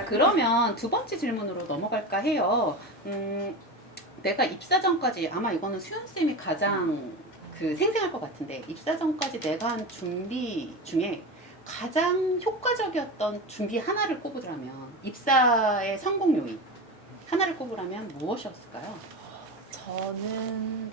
자, 그러면 두 번째 질문으로 넘어갈까 해요. 내가 입사 전까지 아마 이거는 수연쌤이 가장 그 생생할 것 같은데 입사 전까지 내가 한 준비 중에 가장 효과적이었던 준비 하나를 꼽으라면 입사의 성공 요인 하나를 꼽으라면 무엇이었을까요? 저는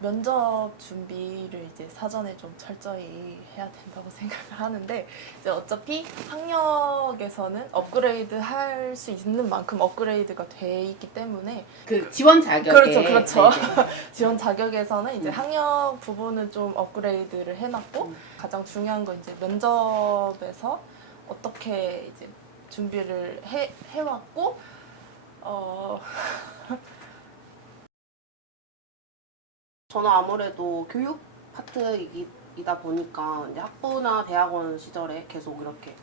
면접 준비를 이제 사전에 좀 철저히 해야 된다고 생각을 하는데 이제 어차피 학력에서는 업그레이드 할 수 있는 만큼 업그레이드가 돼 있기 때문에 그 지원 자격에 그렇죠. 네, 지원 자격에서는 이제 학력 부분은 좀 업그레이드를 해놨고 음. 가장 중요한 건 이제 면접에서 어떻게 이제 준비를 해왔고 저는 아무래도 교육 파트이다 보니까 이제 학부나 대학원 시절에 계속 이렇게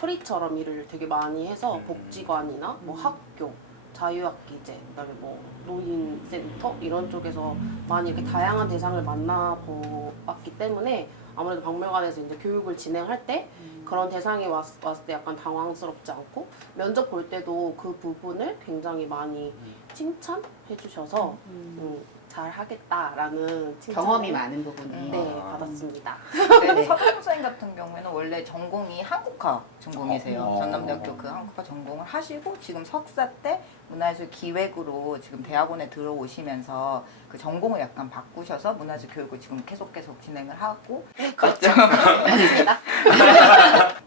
프리처럼 일을 되게 많이 해서 복지관이나 뭐 학교, 자유학기제, 그다음에 뭐 노인센터 이런 쪽에서 많이 이렇게 다양한 대상을 만나보았기 때문에 아무래도 박물관에서 이제 교육을 진행할 때 그런 대상이 왔을 때 약간 당황스럽지 않고 면접 볼 때도 그 부분을 굉장히 많이 칭찬해 주셔서 잘 하겠다라는 칭찬을 경험이 많은 부분이 네, 받았습니다. 네네. 서경 선생님 같은 경우에는 원래 전공이 한국화 전공이세요. 어. 전남대학교 그 한국화 전공을 하시고 지금 석사 때 문화예술 기획으로 지금 대학원에 들어오시면서 그 전공을 약간 바꾸셔서 문화예술 교육을 지금 계속 진행을 하고 그렇죠. 맞습니다.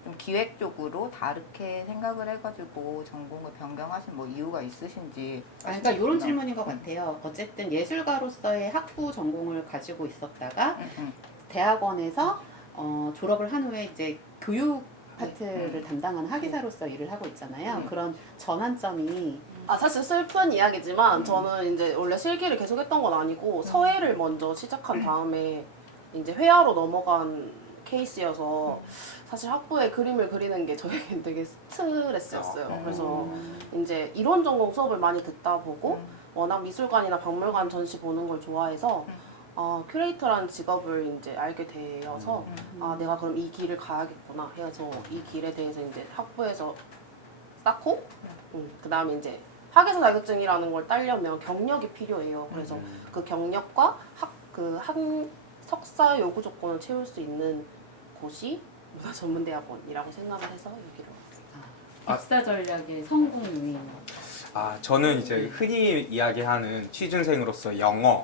좀 기획 쪽으로 다르게 생각을 해가지고 전공을 변경하신 뭐 이유가 있으신지. 그러니까 이런 질문인 것 같아요. 어쨌든 예술가로서의 학부 전공을 가지고 있었다가 대학원에서 졸업을 한 후에 이제 교육 파트를 담당하는 학위사로서 일을 하고 있잖아요. 그런 전환점이 사실 슬픈 이야기지만 저는 이제 원래 실기를 계속 했던 건 아니고 서예를 먼저 시작한 다음에 이제 회화로 넘어간 케이스여서 사실 학부에 그림을 그리는 게 저에겐 되게 스트레스였어요. 그래서 이제 이론 전공 수업을 많이 듣다 보고 워낙 미술관이나 박물관 전시 보는 걸 좋아해서 큐레이터라는 직업을 이제 알게 되어서 내가 그럼 이 길을 가야겠구나 해서 이 길에 대해서 이제 학부에서 쌓고 그 다음에 이제 학예사 자격증이라는 걸 따려면 경력이 필요해요. 그래서 그 경력과 한 석사 요구 조건을 채울 수 있는 곳이 문화전문대학원이라고 생각을 해서 여기로 왔습니다. 입사 전략의 성공 요인. 저는 이제 흔히 이야기하는 취준생으로서 영어,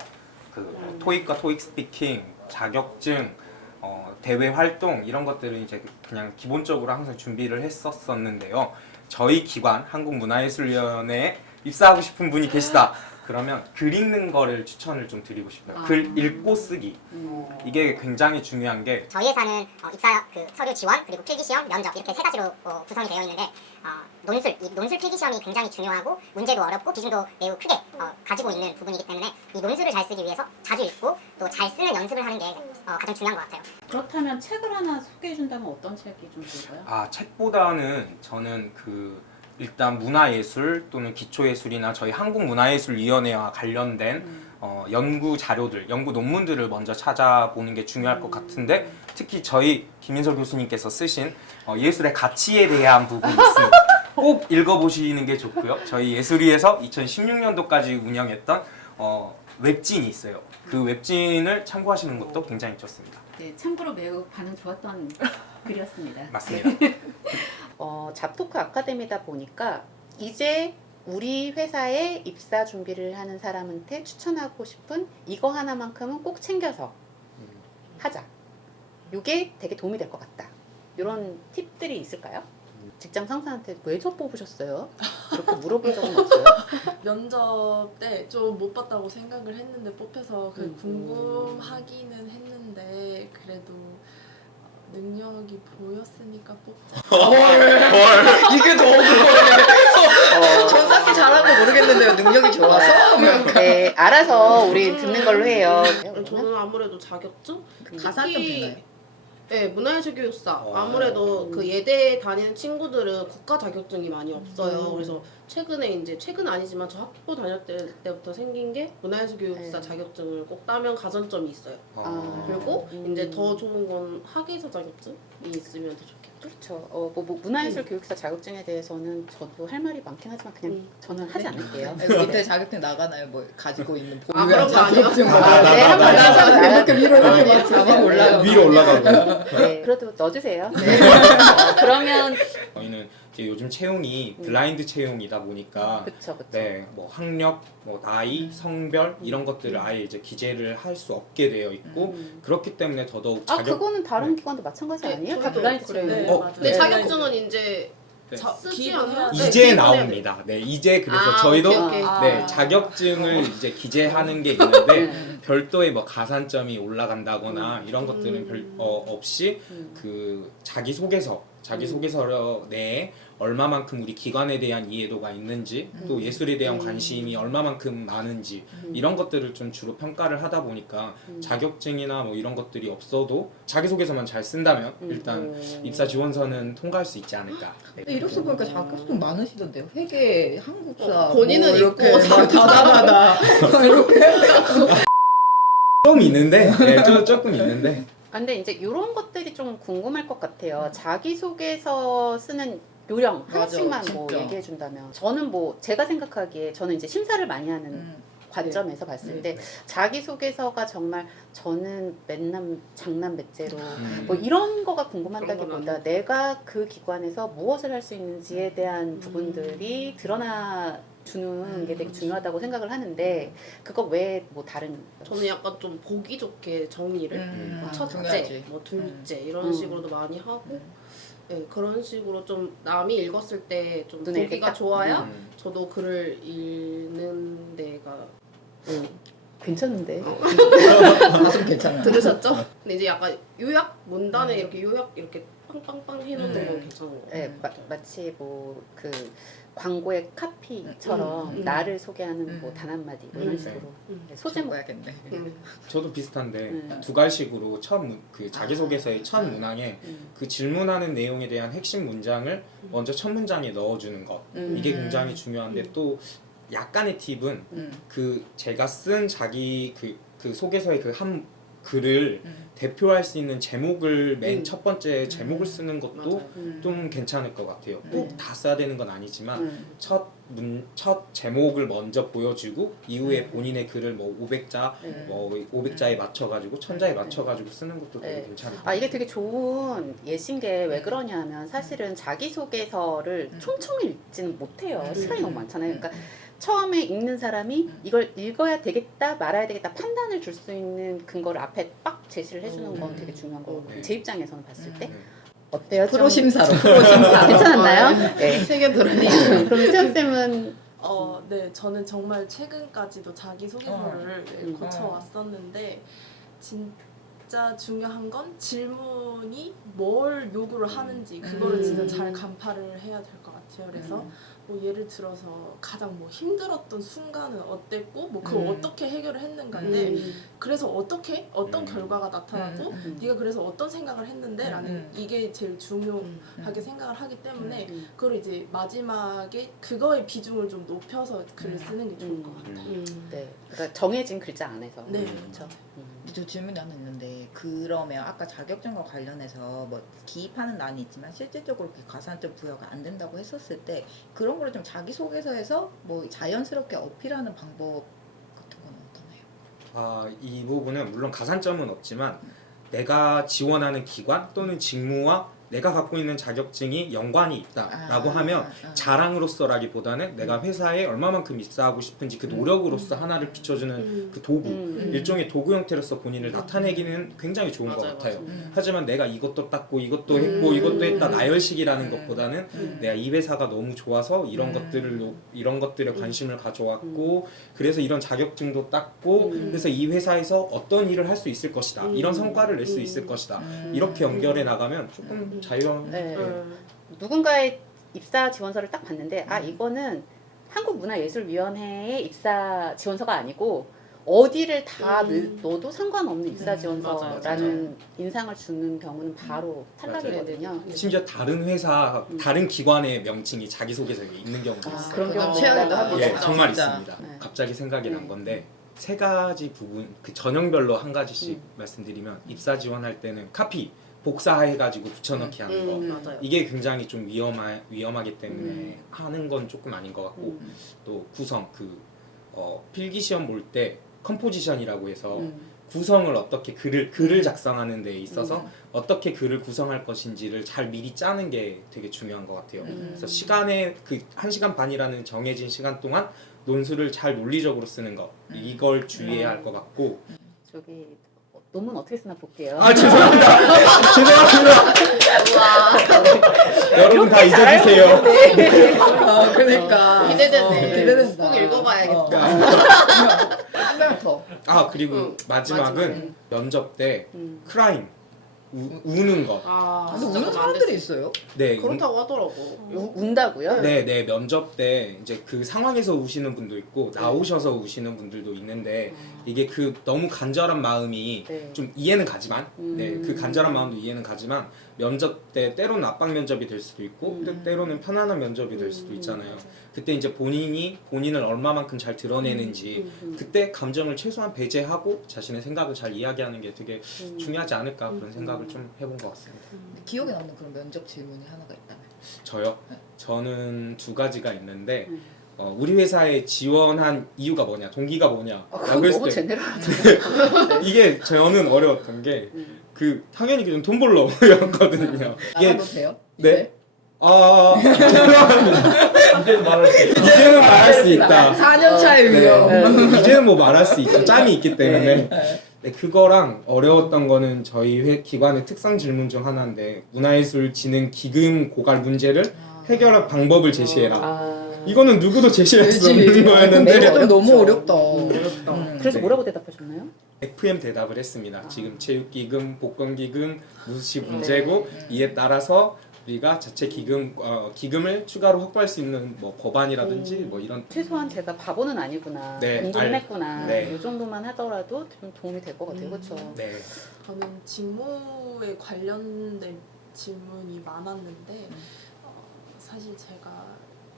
그 토익과 토익 스피킹, 자격증, 대외 활동 이런 것들은 이제 그냥 기본적으로 항상 준비를 했었었는데요. 저희 기관 한국문화예술위원회에 입사하고 싶은 분이 계시다. 그러면 글 읽는 거를 추천을 좀 드리고 싶어요. 글 읽고 쓰기. 이게 굉장히 중요한 게 저희 회사는 입사 그 서류 지원 그리고 필기시험 면접 이렇게 세 가지로 구성이 되어 있는데 이 논술 필기시험이 굉장히 중요하고 문제도 어렵고 기준도 매우 크게 가지고 있는 부분이기 때문에 이 논술을 잘 쓰기 위해서 자주 읽고 또 잘 쓰는 연습을 하는 게 가장 중요한 것 같아요. 그렇다면 책을 하나 소개해 준다면 어떤 책이 좀 좋을까요? 책보다는 저는 일단 문화예술 또는 기초예술이나 저희 한국문화예술위원회와 관련된 연구 자료들, 연구 논문들을 먼저 찾아보는 게 중요할 것 같은데 특히 저희 김인설 교수님께서 쓰신 예술의 가치에 대한 부분이 있습니다. 꼭 읽어보시는 게 좋고요. 저희 예술위에서 2016년도까지 운영했던 웹진이 있어요. 그 웹진을 참고하시는 것도 굉장히 좋습니다. 네, 참고로 매우 반응 좋았던 글이었습니다. 맞습니다. 잡토크 아카데미다 보니까 이제 우리 회사에 입사 준비를 하는 사람한테 추천하고 싶은 이거 하나만큼은 꼭 챙겨서 하자. 이게 되게 도움이 될 것 같다. 이런 팁들이 있을까요? 직장 상사한테 왜 저 뽑으셨어요? 그렇게 물어본 적은 없어요? 면접 때 좀 못 봤다고 생각을 했는데 뽑혀서 궁금하기는 했는데 그래도 능력이 보였으니까 뽑자. 이게 더 궁금해. 전 딱히 잘한 거 모르겠는데요. 능력이 좋아서? 네, 알아서 우리 듣는 걸로 해요. 저는 아무래도 자격증? 가산점 되나요? 네, 문화예술교육사. 어. 아무래도 그 예대 다니는 친구들은 국가 자격증이 많이 없어요. 그래서 최근 아니지만 저 학부 다닐 때부터 생긴 게 문화예술교육사 자격증을 꼭 따면 가산점이 있어요. 그리고 이제 더 좋은 건 학예사 자격증이 있으면 더 좋겠죠. 그렇죠. 뭐 문화예술 교육사 자격증에 대해서는 저도 할 말이 많긴 하지만 그냥 저는 하지 않을게요. 그 밑에 자격증 나가나요? 뭐 가지고 있는 아, 보유한 그런 거 아니에요? 자격증 뭐 네, 한번 나가서 이렇게 위로 이렇게 네. 막 잡아 올라요. 위로 올라가고. 네, 그래도 넣어주세요. 그러면 저희는 이제 요즘 채용이 블라인드 채용이다 보니까 그쵸. 네, 뭐 학력, 뭐 나이, 성별 이런 것들을 아예 이제 기재를 할 수 없게 되어 있고 그렇기 때문에 더더욱 아 자격 그거는 다른 기관도 마찬가지 네, 아니에요? 다 저희도 블라인드 그래요. 채용. 네, 어, 맞아요. 근데 네. 자격증은 이제 네. 쓰지 기입을 않나? 해야 돼. 이제 기입을 해야 나옵니다. 네, 이제 그래서 아, 저희도 오케이, 오케이. 네, 아. 자격증을 이제 기재하는 게 있는데 네. 별도의 뭐 가산점이 올라간다거나 이런 것들은 없이 음. 그 자기소개서 내에 얼마만큼 우리 기관에 대한 이해도가 있는지 또 예술에 대한 관심이 얼마만큼 많은지 이런 것들을 좀 주로 평가를 하다 보니까 자격증이나 뭐 이런 것들이 없어도 자기소개서만 잘 쓴다면 일단 입사 지원서는 통과할 수 있지 않을까. 네. 근데 이력서 보니까 자격증 많으시던데요. 회계, 한국사, 본인은 뭐 이렇게 있고 막 다다다다 이렇게. 좀 있는데, 네, 조금 있는데. 아, 근데 이제 이런 것들이 좀 궁금할 것 같아요. 자기소개서 쓰는 요령 맞아, 하나씩만 뭐 진짜. 얘기해 준다면 저는 뭐 제가 생각하기에 저는 이제 심사를 많이 하는 관점에서 봤을 때 자기소개서가 정말 저는 맨날 장난 배째로 뭐 이런 거가 궁금하다기보다 내가 그 기관에서 무엇을 할 수 있는지에 대한 부분들이 드러나 주는 게 되게 중요하다고 생각을 하는데 그거 외에 뭐 다른 저는 약간 좀 보기 좋게 정의를 뭐 첫째, 중요하지. 뭐 둘째 이런 식으로도 많이 하고 네, 그런 식으로 좀 남이 읽었을 때 좀 눈에 이렇게 보기가 딱- 좋아야 저도 글을 읽는 데가 괜찮은데 가슴 괜찮아요. 들으셨죠? 근데 이제 약간 요약 문단에 이렇게 요약 이렇게 빵빵빵 해놓는 건 괜찮은 거 같아요. 네, 마치 뭐 그 광고의 카피처럼 나를 소개하는 뭐 단 한마디 뭐 이런 식으로 네, 소제목 써야겠네. 저도 비슷한데 두 갈식으로 그 자기소개서의 첫 문항에 그 질문하는 내용에 대한 핵심 문장을 먼저 첫 문장에 넣어주는 것 이게 굉장히 중요한데 또 약간의 팁은 그 제가 쓴 자기 그 소개서의 그 한 글을 대표할 수 있는 제목을 맨 첫 번째 제목을 쓰는 것도 맞아요. 좀 괜찮을 것 같아요. 꼭 다 써야 되는 건 아니지만 첫 제목을 먼저 보여주고 이후에 본인의 글을 뭐 500자, 뭐 500자에 맞춰가지고 1000자에 맞춰가지고 쓰는 것도 되게 괜찮을 것 같아요. 이게 되게 좋은 예신 게 왜 그러냐면 사실은 자기소개서를 촘촘히 읽지는 못해요. 시간이 너무 많잖아요. 그러니까 처음에 읽는 사람이 이걸 읽어야 되겠다 말아야 되겠다 판단을 줄 수 있는 근거를 앞에 빡 제시를 해주는 건 되게 중요한 거거든요. 제 입장에서는 봤을 때 어때요? 프로 좀 심사로 프로 심사. 괜찮았나요? 네. 세개 들으니 그럼 수연쌤은 네, 저는 정말 최근까지도 자기소개서를 거쳐왔었는데 진짜 중요한 건 질문이 뭘 요구를 하는지 그거를 진짜 잘 간파를 해야 될 것 같아요. 그래서 뭐 예를 들어서 가장 뭐 힘들었던 순간은 어땠고 뭐 그걸 어떻게 해결을 했는가인데 그래서 어떤 결과가 나타났고 네가 그래서 어떤 생각을 했는데 라는 이게 제일 중요하게 생각을 하기 때문에 그걸 이제 마지막에 그거의 비중을 좀 높여서 글을 쓰는 게 좋을 것 같아요. 네, 그러니까 정해진 글자 안에서 네. 그렇죠. 저 질문이 하나 있는데 그러면 아까 자격증과 관련해서 뭐 기입하는 난이 있지만 실질적으로 그 가산점 부여가 안 된다고 했었을 때 그런 거를 좀 자기소개서에서 뭐 자연스럽게 어필하는 방법 같은 건 어떠나요? 이 부분은 물론 가산점은 없지만 내가 지원하는 기관 또는 직무와 내가 갖고 있는 자격증이 연관이 있다라고 하면 자랑으로서라기보다는 내가 회사에 얼마만큼 입사하고 싶은지 그 노력으로서 하나를 비춰주는 그 도구 일종의 도구 형태로서 본인을 나타내기는 굉장히 좋은 것 같아요. 하지만 내가 이것도 땄고 이것도 했고 이것도 했다 나열식이라는 것보다는 내가 이 회사가 너무 좋아서 이런 것들에 관심을 가져왔고 그래서 이런 자격증도 땄고 그래서 이 회사에서 어떤 일을 할 수 있을 것이다 이런 성과를 낼 수 있을 것이다 이렇게 연결해 나가면 조금 자유한 네. 누군가의 입사 지원서를 딱 봤는데 이거는 한국문화예술위원회의 입사 지원서가 아니고 어디를 다 넣어도 상관없는 입사 지원서라는 인상을 주는 경우는 바로 탈락이거든요. 심지어 다른 회사, 다른 기관의 명칭이 자기소개서에 있는 경우도 있어요. 그런 경우도 최악이다. 있다고 합니다. 예, 정말 진짜. 있습니다. 네. 갑자기 생각이 난 건데 세 가지 부분, 그 전형별로 한 가지씩 말씀드리면 입사 지원할 때는 카피, 복사해가지고 붙여넣기 하는 거 맞아요. 이게 굉장히 좀 위험하기 때문에 하는 건 조금 아닌 것 같고 또 구성 필기 시험 볼 때 컴포지션이라고 해서 구성을 어떻게 글을 작성하는 데 있어서 어떻게 글을 구성할 것인지를 잘 미리 짜는 게 되게 중요한 것 같아요. 그래서 시간에 그 1시간 반이라는 정해진 시간 동안 논술을 잘 논리적으로 쓰는 것 이걸 주의해야 할 것 같고 저기 논문 어떻게 쓰나 볼게요. 아 죄송합니다. 죄송합니다. 여러분 다 잊어주세요. 그러니까 기대되네. 기대된다. 꼭 읽어봐야겠다. 한 명 더. 아 그리고 마지막은 면접 때 크라임 우는 것. 근데 진짜 우는 그러면 안 사람들이 되지. 있어요? 네. 그렇다고 하더라고. 운다고요? 네, 면접 때 이제 그 상황에서 우시는 분도 있고 나오셔서 우시는 분들도 있는데 이게 그 너무 간절한 마음이 네. 좀 이해는 가지만 그 간절한 마음도 이해는 가지만 면접 때 때로는 압박 면접이 될 수도 있고 때로는 편안한 면접이 될 수도 있잖아요. 그때 이제 본인을 얼마만큼 잘 드러내는지 그때 감정을 최소한 배제하고 자신의 생각을 잘 이야기하는 게 되게 중요하지 않을까 그런 생각을 좀 해본 것 같습니다. 기억에 남는 그런 면접 질문이 하나가 있다면? 저요? 저는 두 가지가 있는데 우리 회사에 지원한 이유가 뭐냐, 동기가 뭐냐 라고 그건 했을 너무 때 제네럴하잖아요. 이게 저는 어려웠던 게 당연히 그냥 돈 벌러였거든요. 이게 나가도 돼요? 네? 죄송합니다. 이제는 말할 수 있다. 4년 차의 네. 위험. 이제는 뭐 말할 수 있죠. 짬이 있기 때문에. 네, 그거랑 어려웠던 거는 저희 기관의 특성 질문 중 하나인데 문화예술진흥 기금 고갈 문제를 해결할 방법을 제시해라. 이거는 누구도 제시할 수 없는 거였는데 좀 너무 어렵다. 그래서 네. 뭐라고 대답하셨나요? FM 대답을 했습니다. 지금 체육기금, 복권기금, 무시 문제고 이에 따라서 우리가 자체 기금을 추가로 확보할 수 있는 뭐 법안이라든지 뭐 이런 최소한 제가 바보는 아니구나, 네, 공부를 했구나, 네. 이 정도만 하더라도 좀 도움이 될 것 같아요, 그렇죠? 네. 저는 직무에 관련된 질문이 많았는데 사실 제가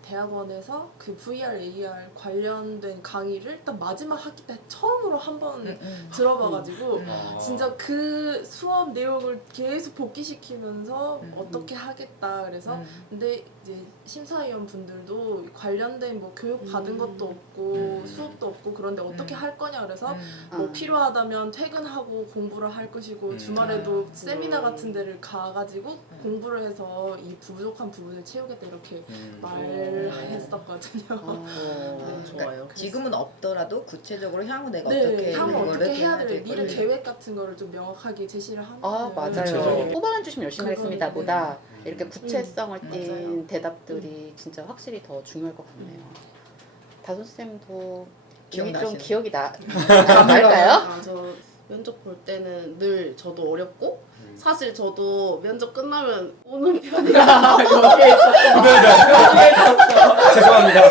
대학원에서 그 VR, AR 관련된 강의를 일단 마지막 학기 때 처음으로 한번 들어봐가지고 진짜 그 수업 내용을 계속 복기시키면서 어떻게 하겠다 그래서 근데 이제 심사위원 분들도 관련된 뭐 교육 받은 것도 없고 수업도 없고 그런데 어떻게 할 거냐 그래서 뭐 필요하다면 퇴근하고 공부를 할 것이고 주말에도 세미나 같은 데를 가가지고 공부를 해서 이 부족한 부분을 채우겠다 이렇게 말했었거든요. 좋아요. 지금은 없더라도 구체적으로 향후 내가 네, 어떻게 향후 그거를 어떻게 해야 될 될 미래 거를. 계획 같은 거를 좀 명확하게 제시를 하면 맞아요. 구체적으로. 뽑아만 주시면 열심히 하겠습니다 그거는, 보다 이렇게 구체성을 띈 맞아요. 대답들이 진짜 확실히 더 중요할 것 같네요. 다솜쌤도 이미 좀 기억나시는? 기억이 날까요? 저 면접 볼 때는 늘 저도 어렵고 사실 저도 면접 끝나면 우는 편이라서 죄송합니다.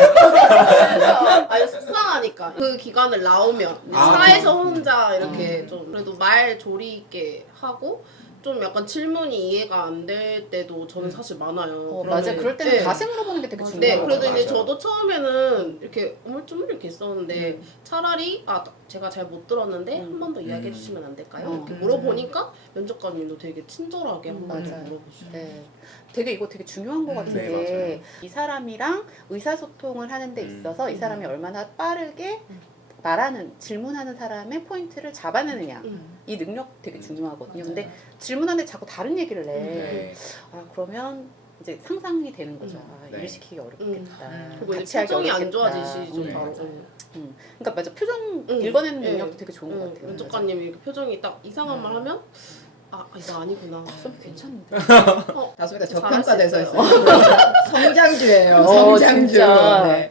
아니 속상하니까 그 기간을 나오면 이제 아. 차에서 혼자 이렇게 좀 그래도 말 조리 있게 하고 좀 약간 질문이 이해가 안 될 때도 저는 사실 많아요. 맞아요. 그럴 때는 네. 다시 물어보는 게 되게 네, 중요해요. 그래도 이제 맞아요. 저도 처음에는 이렇게 우물쭈물 이렇게 있었는데 차라리 제가 잘 못 들었는데 한 번 더 이야기해 주시면 안 될까요? 이렇게 물어보니까 면접관님도 되게 친절하게 한 번 맞아요. 물어보시고 네. 되게 이거 되게 중요한 것 같은 네, 게 이 사람이랑 의사소통을 하는 데 있어서 이 사람이 얼마나 빠르게 질문하는 사람의 포인트를 잡아내느냐 이 능력 되게 중요하거든요. 근데 질문하는데 자꾸 다른 얘기를 내. 네. 그러면 이제 상상이 되는 거죠. 네. 일 시키기 어렵겠다. 그리고 같이 이제 하기 표정이 안 어렵겠다. 좋아지시죠 네. 바로. 그러니까 맞아 표정 응. 읽어내는 네. 능력도 되게 좋은 것 같아요. 면접관님이 이렇게 표정이 딱 이상한 말 하면 이거 아니구나. 좀 괜찮은데. 다솜이가 잘할 수 저평가돼서 있어요. 있어요. 성장주예요. 어, 성장주. 진짜. 네.